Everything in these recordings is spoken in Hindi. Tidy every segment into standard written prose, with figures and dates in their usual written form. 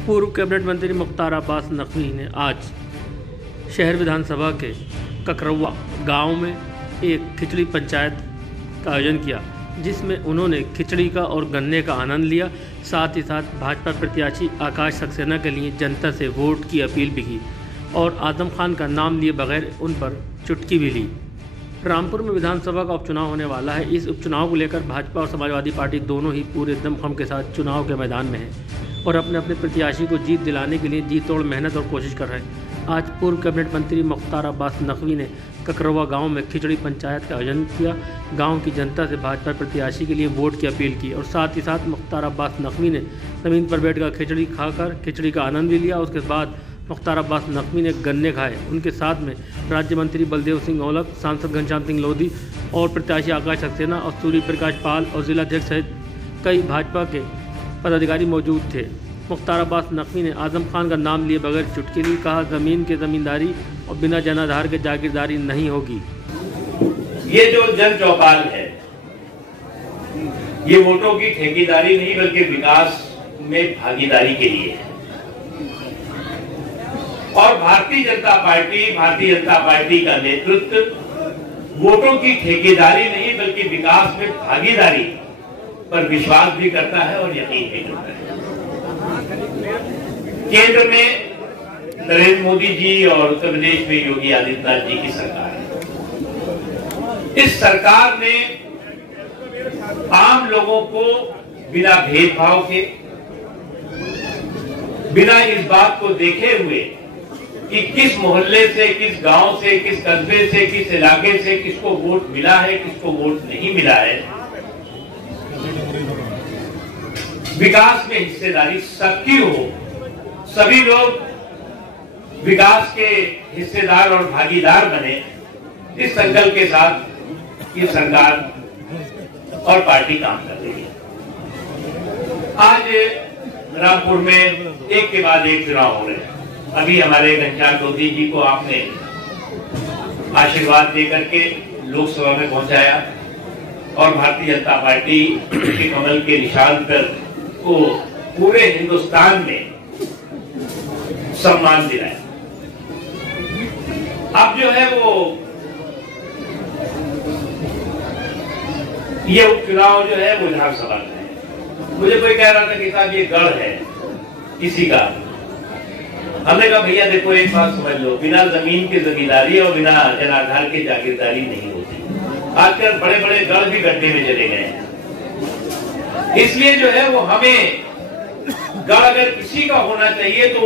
पूर्व कैबिनेट मंत्री मुख्तार अब्बास नकवी ने आज शहर विधानसभा के ककरौवा गांव में एक खिचड़ी पंचायत का आयोजन किया, जिसमें उन्होंने खिचड़ी का और गन्ने का आनंद लिया। साथ ही साथ भाजपा प्रत्याशी आकाश सक्सेना के लिए जनता से वोट की अपील भी की और आजम खान का नाम लिए बगैर उन पर चुटकी भी ली। रामपुर में विधानसभा का उपचुनाव होने वाला है। इस उपचुनाव को लेकर भाजपा और समाजवादी पार्टी दोनों ही पूरे दमखम के साथ चुनाव के मैदान में हैं और अपने अपने प्रत्याशी को जीत दिलाने के लिए जी तोड़ मेहनत और कोशिश कर रहे हैं। आज पूर्व कैबिनेट मंत्री मुख्तार अब्बास नकवी ने ककरौवा गांव में खिचड़ी पंचायत का आयोजन किया। गांव की जनता से भाजपा प्रत्याशी के लिए वोट की अपील की और साथ ही साथ मुख्तार अब्बास नकवी ने ज़मीन पर बैठकर खिचड़ी खाकर खिचड़ी का आनंद भी लिया। उसके बाद मुख्तार अब्बास नकवी ने गन्ने खाए। उनके साथ में राज्य मंत्री बलदेव सिंह औलख, सांसद घनश्याम सिंह लोधी और प्रत्याशी आकाश सक्सेना और सूर्य प्रकाश पाल और जिलाध्यक्ष सहित कई भाजपा के पदाधिकारी मौजूद थे। मुख्तार अब्बास नकवी ने आजम खान का नाम लिए बगैर चुटकी ली। कहा, ज़मीन के ज़मींदारी और बिना जनाधार के जागीरदारी नहीं होगी। ये जो जन चौपाल है, ये वोटों की ठेकेदारी नहीं बल्कि विकास में भागीदारी के लिए है। और भारतीय जनता पार्टी का नेतृत्व वोटों की ठेकेदारी नहीं बल्कि विकास में भागीदारी पर विश्वास भी करता है और यकीन भी करता है। केंद्र में नरेंद्र मोदी जी और उत्तर प्रदेश में योगी आदित्यनाथ जी की सरकार है। इस सरकार ने आम लोगों को बिना भेदभाव के, बिना इस बात को देखे हुए कि किस मोहल्ले से, किस गांव से, किस कस्बे से, किस इलाके से किसको वोट मिला है, किसको वोट नहीं मिला है, विकास में हिस्सेदारी सबकी हो, सभी लोग विकास के हिस्सेदार और भागीदार बने, इस संकल्प के साथ ये सरकार और पार्टी काम कर रही है। आज रामपुर में एक के बाद एक चुनाव हो रहे हैं। अभी हमारे घनश्याम लोधी जी को आपने आशीर्वाद देकर के लोकसभा में पहुंचाया और भारतीय जनता पार्टी के कमल के निशान पर को पूरे हिंदुस्तान में सम्मान दिलाया। अब जो है वो ये उपचुनाव जो है वो विधानसभा का है। मुझे कोई कह रहा था कि साहब ये गढ़ है किसी का। हमने कहा भैया देखो एक बात समझ लो, बिना जमीन की जमींदारी और बिना जनाधार की जागीरदारी नहीं होती। आजकल बड़े बड़े गढ़ भी गड्ढे में चले गए हैं। इसलिए जो है वो हमें गढ़ अगर किसी का होना चाहिए तो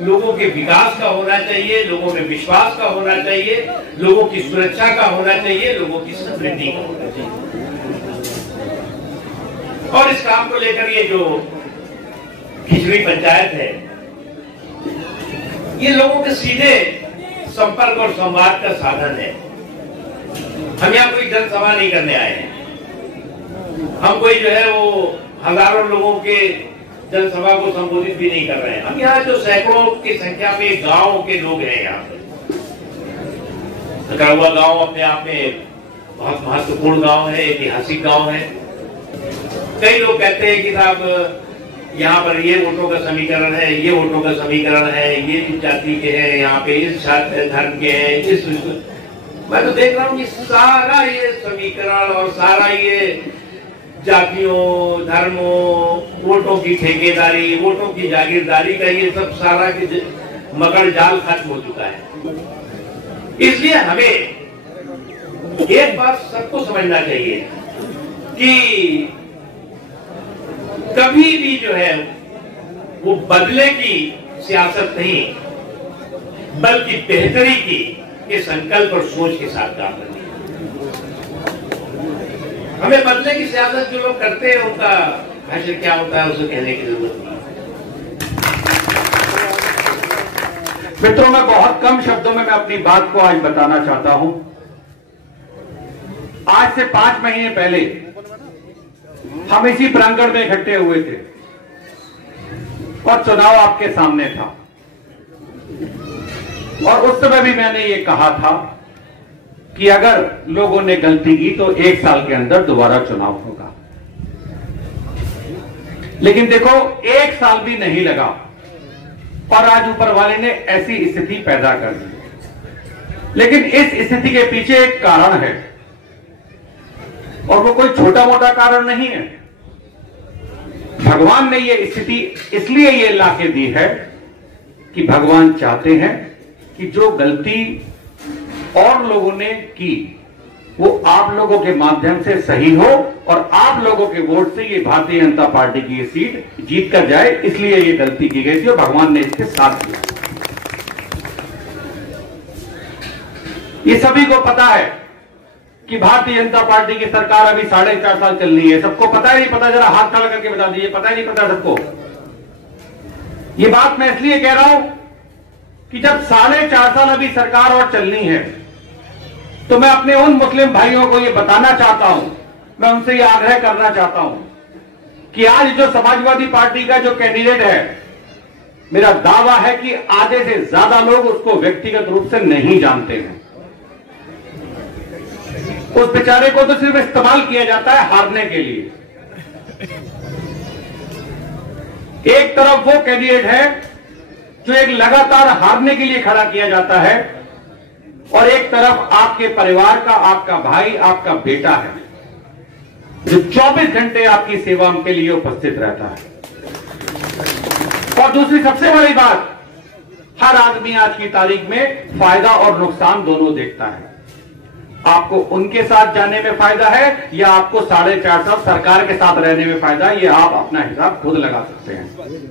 लोगों के विकास का होना चाहिए, लोगों में विश्वास का होना चाहिए, लोगों की सुरक्षा का होना चाहिए, लोगों की समृद्धि का होना चाहिए। और इस काम को लेकर ये जो खिचड़ी पंचायत है, ये लोगों के सीधे संपर्क और संवाद का साधन है। हम यहाँ कोई जनसभा नहीं करने आए हैं। हम कोई जो है वो हजारों लोगों के जनसभा को संबोधित भी नहीं कर रहे हैं। हम यहाँ जो सैकड़ों की संख्या में गांव के लोग हैं, यहाँ पे ककरौवा गांव अपने आप में बहुत महत्वपूर्ण गांव है, ऐतिहासिक गांव है। कई लोग कहते हैं कि साहब यहाँ पर ये वोटों का समीकरण है, ये वोटों का समीकरण है, ये इस जाति के हैं, यहाँ पे इस धर्म के हैं, इस। मैं तो देख रहा हूँ कि सारा ये समीकरण और सारा ये जातियों, धर्मों, वोटों की ठेकेदारी, वोटों की जागीरदारी का ये सब सारा मगर जाल खत्म हो चुका है। इसलिए हमें एक बात सबको समझना चाहिए कि कभी भी जो है वो बदले की सियासत नहीं बल्कि बेहतरी की के संकल्प और सोच के साथ काम करनी है। हमें बदले की सियासत जो लोग करते हैं उनका भाषण क्या होता है उसे कहने की जरूरत नहीं। मित्रों, मैं बहुत कम शब्दों में मैं अपनी बात को आज बताना चाहता हूं। आज से 5 महीने पहले हम इसी प्रांगण में इकट्ठे हुए थे और चुनाव आपके सामने था और उस समय भी मैंने ये कहा था कि अगर लोगों ने गलती की तो 1 साल के अंदर दोबारा चुनाव होगा। लेकिन देखो 1 साल भी नहीं लगा और आज ऊपर वाले ने ऐसी स्थिति पैदा कर दी। लेकिन इस स्थिति के पीछे एक कारण है, और वो कोई छोटा मोटा कारण नहीं है। भगवान ने ये स्थिति इसलिए ये लाके दी है कि भगवान चाहते हैं कि जो गलती और लोगों ने की वो आप लोगों के माध्यम से सही हो, और आप लोगों के वोट से ये भारतीय जनता पार्टी की ये सीट जीत कर जाए। इसलिए ये गलती की गई थी और भगवान ने इसके साथ दिया। ये सभी को पता है कि भारतीय जनता पार्टी की सरकार अभी 4.5 साल चलनी है। सबको पता है नहीं पता? जरा हाथ खड़ा करके बता दीजिए, पता है नहीं पता सबको? ये बात मैं इसलिए कह रहा हूं कि जब 4.5 साल अभी सरकार और चलनी है, तो मैं अपने उन मुस्लिम भाइयों को ये बताना चाहता हूं, मैं उनसे ये आग्रह करना चाहता हूं कि आज जो समाजवादी पार्टी का जो कैंडिडेट है, मेरा दावा है कि आधे से ज्यादा लोग उसको व्यक्तिगत रूप से नहीं जानते हैं। उस बेचारे को तो सिर्फ इस्तेमाल किया जाता है हारने के लिए। एक तरफ वो कैंडिडेट है जो एक लगातार हारने के लिए खड़ा किया जाता है, और एक तरफ आपके परिवार का, आपका भाई, आपका बेटा है जो 24 घंटे आपकी सेवा के लिए उपस्थित रहता है। और दूसरी सबसे बड़ी बात, हर आदमी आज की तारीख में फायदा और नुकसान दोनों देखता है। आपको उनके साथ जाने में फायदा है या आपको 4.5 साल सरकार के साथ रहने में फायदा है, ये आप अपना हिसाब खुद लगा सकते हैं।